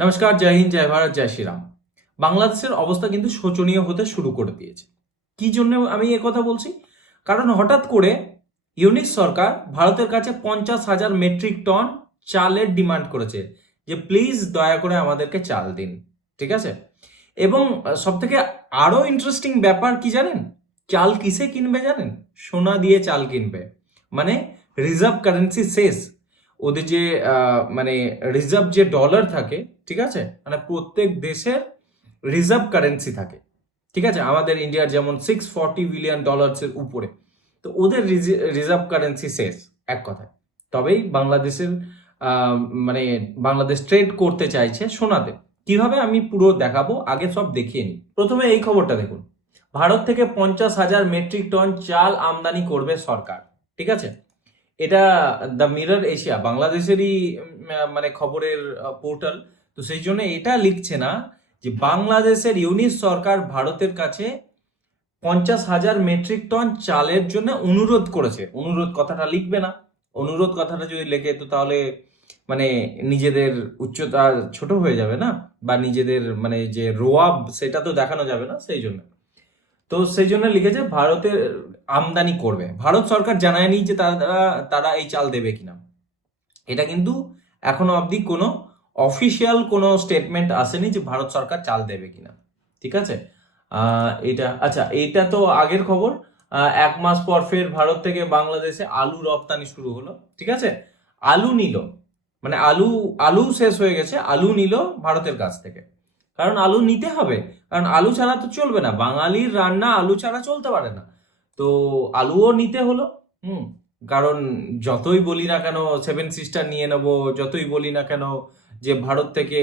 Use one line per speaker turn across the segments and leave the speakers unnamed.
নমস্কার, জয় হিন্দ, জয় ভারত, জয় শ্রীরাম। বাংলাদেশের অবস্থা কিন্তু শোচনীয় হতে শুরু করে দিয়েছে। কি জন্য আমি এ কথা বলছি? কারণ হঠাৎ করে ইউনিট সরকার ভারতের কাছে পঞ্চাশ হাজার মেট্রিক টন চালের ডিমান্ড করেছে যে, প্লিজ দয়া করে আমাদেরকে চাল দিন। ঠিক আছে? এবং সব থেকে আরও ইন্টারেস্টিং ব্যাপার কি জানেন? চাল কিসে কিনবে জানেন? সোনা দিয়ে চাল কিনবে। মানে রিজার্ভ কারেন্সি শেষ। ওদের যে মানে রিজার্ভ যে ডলার থাকে, ঠিক আছে? মানে প্রত্যেক দেশের রিজার্ভ কারেন্সি থাকে, ঠিক আছে? আমাদের ইন্ডিয়ার যেমন সিক্স ফর্টি বিলিয়ন ডলার্সের উপরে। তো ওদের রিজার্ভ কারেন্সি শেষ, এক কথায়। তবেই বাংলাদেশের মানে বাংলাদেশ ট্রেড করতে চাইছে সোনাতে। কীভাবে আমি পুরো দেখাবো? আগে সব দেখিয়ে নিই। প্রথমে এই খবরটা দেখুন। ভারত থেকে পঞ্চাশ হাজার মেট্রিক টন চাল আমদানি করবে সরকার, ঠিক আছে? এটা দ্য মিরর এশিয়া বাংলাদেশেরই মানে খবরের পোর্টাল তো সেই জন্য এটা লিখছে না যে বাংলাদেশের ইউনিট সরকার ভারতের কাছে পঞ্চাশ হাজার মেট্রিক টন চালের জন্য অনুরোধ করেছে। অনুরোধ কথাটা লিখবে না। অনুরোধ কথাটা যদি লেখে তো তাহলে মানে নিজেদের উচ্চতা ছোট হয়ে যাবে না? বা নিজেদের মানে যে রোয়াব, সেটা তো দেখানো যাবে না সেই জন্য। তো সেই জন্য লিখেছে ভারতের আমদানি করবে। ভারত সরকার জানায়নি যে তারা তারা এই চাল দেবে কিনা। এটা কিন্তু এখনও অবধি কোনো অফিসিয়াল কোনো স্টেটমেন্ট আসেনি যে ভারত সরকার চাল দেবে কিনা। ঠিক আছে? এটা আচ্ছা এইটা তো আগের খবর। এক মাস পর ফের ভারত থেকে বাংলাদেশে আলু রপ্তানি শুরু হলো। ঠিক আছে? আলু নিল। মানে আলু আলু শেষ হয়ে গেছে। আলু নিল ভারতের কাছ থেকে। কারণ আলু নিতে হবে। কারণ আলু ছাড়া তো চলবে না। বাঙালির রান্না আলু ছাড়া চলতে পারে না। তো আলুও নিতে হলো, হুম। কারণ যতই বলি না কেন সেভেন সিস্টার নিয়ে নেব, যতই বলি না কেন, যে ভারত থেকে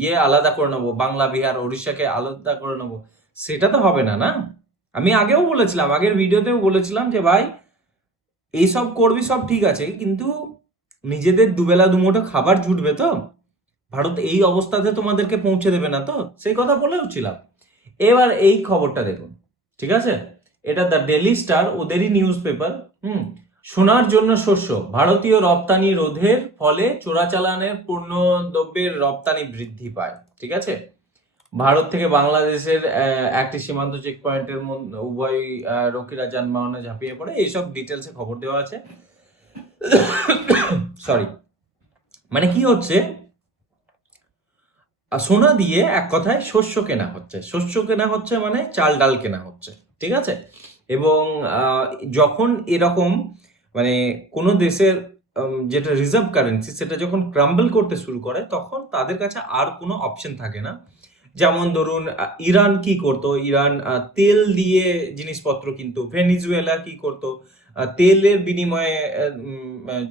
ইয়ে আলাদা করে নেব, বাংলা, বিহার, ওড়িশাকে আলাদা করে নেব, সেটা তো হবে না না? আমি আগেও বলেছিলাম, আগের ভিডিওতেও বলেছিলাম যে, ভাই, এইসব করবি সব ঠিক আছে, কিন্তু নিজেদের দুবেলা দুমুঠো খাবার জুটবে তো? ভারত এই অবস্থাতে তোমাদেরকে পৌঁছে দেবে না তো? সেই কথা বলেও ছিলাম। এবার এই খবরটা দেখুন, ঠিক আছে? এটা দ্য ডেলি স্টার, ওদেরই নিউজ পেপার হুম? সোনার জন্য শস্য। ভারতীয় রপ্তানি রোধের ফলে চোরাচালানের দ্রব্যের রপ্তানি বৃদ্ধি পায়, ঠিক আছে? ভারত থেকে বাংলাদেশের একটি সীমান্ত চেক পয়েন্টের উভয় রক্ষীরা যানবাহনে ঝাঁপিয়ে পড়ে। এইসব ডিটেলসে খবর দেওয়া আছে। সরি মানে কি হচ্ছে? সোনা দিয়ে এক কথায় শস্য কেনা হচ্ছে। শস্য কেনা হচ্ছে মানে চাল ডাল কেনা হচ্ছে, ঠিক আছে? এবং যখন এরকম মানে কোনো দেশের যেটা রিজার্ভ কারেন্সি সেটা যখন ক্রাম্বল করতে শুরু করে, তখন তাদের কাছে আর কোনো অপশন থাকে না। যেমন ধরুন ইরান কি করতো? ইরান তেল দিয়ে জিনিসপত্র কিনতো, ভেনিজুয়েলা কি করতো? তেলের বিনিময়ে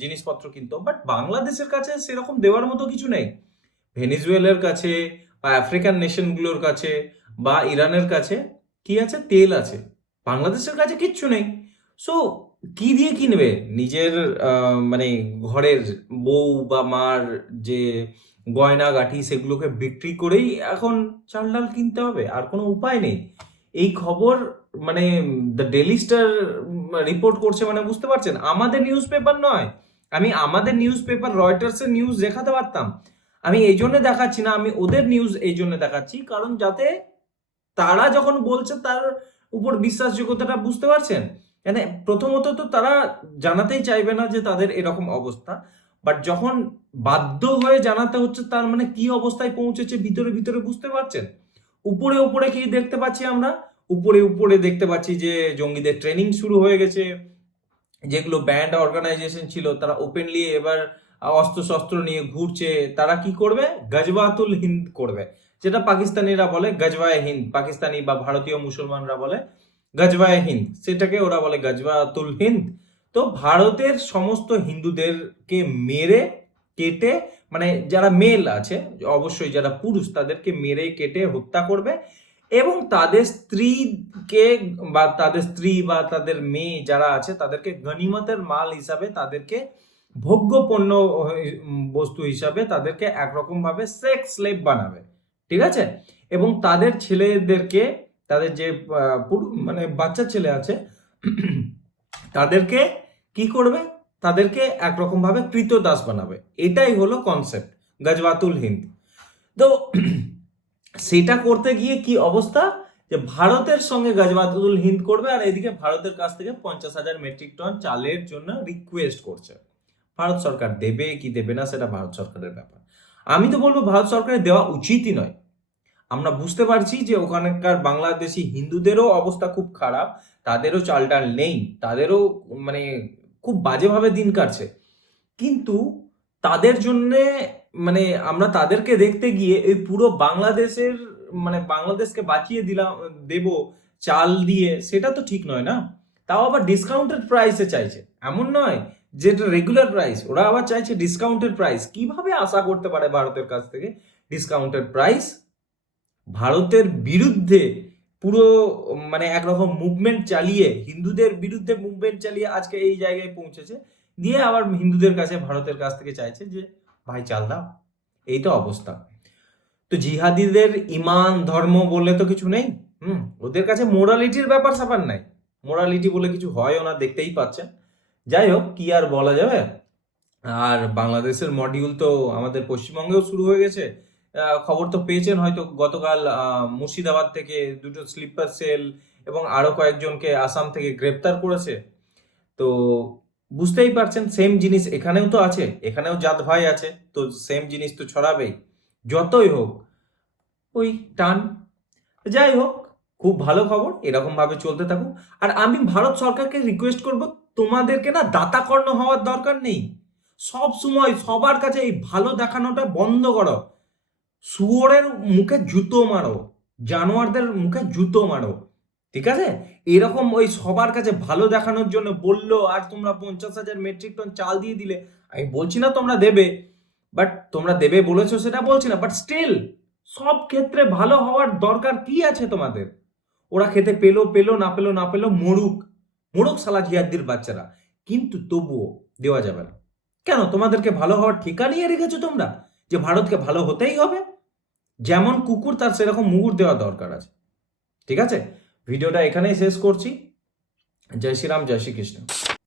জিনিসপত্র কিনতো। বাট বাংলাদেশের কাছে সেরকম দেওয়ার মতো কিছু নেই। ভেনিজুয়েলার কাছে বা আফ্রিকান নেশনগুলোর কাছে বা ইরানের কাছে কি আছে? তেল আছে। বাংলাদেশের কাছে কিচ্ছু নেই। সো কি দিয়ে কিনবে? নিজের মানে ঘরের বউ বা মার যে গয়না, গাঠি সেগুলোকে বিক্রি করেই এখন চাল ডাল কিনতে হবে। আর কোনো উপায় নেই। এই খবর মানে দ্য ডেলি স্টার রিপোর্ট করছে মানে বুঝতে পারছেন? আমাদের নিউজ পেপার নয়। আমি আমাদের নিউজ পেপার রয়টার্সের নিউজ দেখাতে পারতাম। আমি এই জন্য দেখাচ্ছি না, আমি ওদের নিউজ এই জন্য দেখাচ্ছি, কারণ যাতে তারা যখন বলছে তার উপর বিশ্বাসযোগ্যতাটা বুঝতে পারছেন মানে প্রথমত তো তারা জানাতেই চাইবে না যে তাদের এরকম অবস্থা বাট যখন বাধ্য হয়ে জানাতে হচ্ছে তার মানে কি অবস্থায় পৌঁছেছে ভিতরে ভিতরে বুঝতে পারছেন? উপরে উপরে কি দেখতে পাচ্ছি আমরা? উপরে উপরে দেখতে পাচ্ছি যে জঙ্গিদের ট্রেনিং শুরু হয়ে গেছে, যেগুলো ব্যান্ড অর্গানাইজেশন ছিল তারা ওপেনলি এবার অস্ত্র শস্ত্র নিয়ে ঘুরছে, তারা কি করবে? গজবাতুল হিন্দ করবে। যেটা পাকিস্তানিরা বলে গজওয়ায় হিন্দ, পাকিস্তানি বা ভারতীয় মুসলমানরা বলে গজওয়ায় হিন্দ। সেটাকে ওরা বলে গজওয়াতুল হিন্দ। তো ভারতের সমস্ত হিন্দুদেরকে মেরে, কেটে মানে যারা মেল আছে, অবশ্যই যারা পুরুষ, তাদেরকে মেরে, কেটে হত্যা করবে এবং তাদের স্ত্রীকে বা তাদের স্ত্রী বা তাদের মেয়ে যারা আছে, তাদেরকে গনিমতের মাল হিসাবে তাদেরকে ভোগ্য পণ্য বস্তু হিসাবে তাদেরকে একরকম ভাবে সেক্স স্লেভ বানাবে, ঠিক আছে? এবং তাদের ছেলেদেরকে, তাদের যে মানে বাচ্চা ছেলে আছে, তাদেরকে কি করবে? তাদেরকে একরকম ভাবে কৃতদাস বানাবে। এটাই হলো কনসেপ্ট গজবাতুল হিন্দ। তো সেটা করতে গিয়ে কি অবস্থা? যে ভারতের সঙ্গে গজবাতুল হিন্দ করবে আর এদিকে ভারতের কাছ থেকে পঞ্চাশ হাজার মেট্রিক টন চালের জন্য রিকোয়েস্ট করছে। ভারত সরকার দেবে কি দেবে না সেটা ভারত সরকারের ব্যাপার। আমি তো বলব ভারত সরকারের দেওয়া উচিতই নয়। আমরা বুঝতে পারছি যে ওখানকার বাংলাদেশি হিন্দুদেরও অবস্থা খুব খারাপ, তাদেরও চাল ডাল নেই, তাদেরও মানে খুব বাজেভাবে দিন কাটছে। কিন্তু তাদের জন্যে মানে আমরা তাদেরকে দেখতে গিয়ে এই পুরো বাংলাদেশের মানে বাংলাদেশকে বাঁচিয়ে দিলাম, দেব, চাল দিয়ে, সেটা তো ঠিক নয় না? তাও আবার ডিসকাউন্টেড প্রাইসে চাইছে। এমন নয় যেটা রেগুলার প্রাইস ওরা আবার চাইছে ডিসকাউন্টেড প্রাইস কীভাবে আশা করতে পারে ভারতের কাছ থেকে ডিসকাউন্টেড প্রাইস ভারতের বিরুদ্ধে পুরো মানে একরকম মুভমেন্ট চালিয়ে, হিন্দুদের বিরুদ্ধে মুভমেন্ট চালিয়ে আজকে এই জায়গায় পৌঁছেছে। দিয়ে আবার হিন্দুদের কাছে, ভারতের কাছ থেকে চাইছে যে, ভাই, চাল দাও। এই তো অবস্থা। তো জিহাদিদের ইমান, ধর্ম বললে তো কিছু নেই। হুম, ওদের কাছে মোরালিটির ব্যাপার স্যাপার নাই। মোরালিটি বলে কিছু হয় ওনা দেখতেই পাচ্ছেন। যাই হোক কি আর বলা যাবে? আর বাংলাদেশের মডিউল তো আমাদের পশ্চিমবঙ্গেও শুরু হয়ে গেছে। খবর তো পেয়েছেন হয়তো গতকাল মুর্শিদাবাদ থেকে দুটো স্লিপার সেল এবং আরও কয়েকজনকে আসাম থেকে গ্রেপ্তার করেছে। তো বুঝতেই পারছেন সেম জিনিস এখানেও তো আছে, এখানেও জাত ভাই আছে, তো সেম জিনিস তো ছড়াবেই। যতই হোক, ওই টান। যাই হোক, খুব ভালো খবর এরকম ভাবে চলতে থাকুক। আর আমি ভারত সরকারকে রিকোয়েস্ট করব তোমাদেরকে না দাতা কর্ণ হওয়ার দরকার নেই। সব সময় সবার কাছে এই ভালো দেখানোটা বন্ধ করো। শুয়োরের মুখে জুতো মারো, জানোয়ারদের মুখে জুতো মারো, ঠিক আছে? এরকম ওই সবার কাছে ভালো দেখানোর জন্য বলল, আর তোমরা পঞ্চাশ হাজার মেট্রিক টন চাল দিয়ে দিলে। আমি বলছি না তোমরা দেবে বাট তোমরা দেবে বলেছ সেটা বলছি না বাট স্টিল সব ক্ষেত্রে ভালো হওয়ার দরকার কি আছে তোমাদের? ওরা খেতে পেল পেল, না পেল না পেল, মরুক। মরুক সালা জিয়াদ্দির বাচ্চারা। কিন্তু তবুও দেওয়া যাবে না। কেন? তোমাদেরকে ভালো হওয়ার ঠিকা নিয়ে রেখেছো তোমরা, যে ভারতকে ভালো হতেই হবে। যেমন কুকুর, তার সেরকম মুগুর দেওয়া দরকার আছে। ঠিক আছে? ভিডিওটা এখানেই শেষ করছি। জয় শ্রীরাম, জয় শ্রীকৃষ্ণ।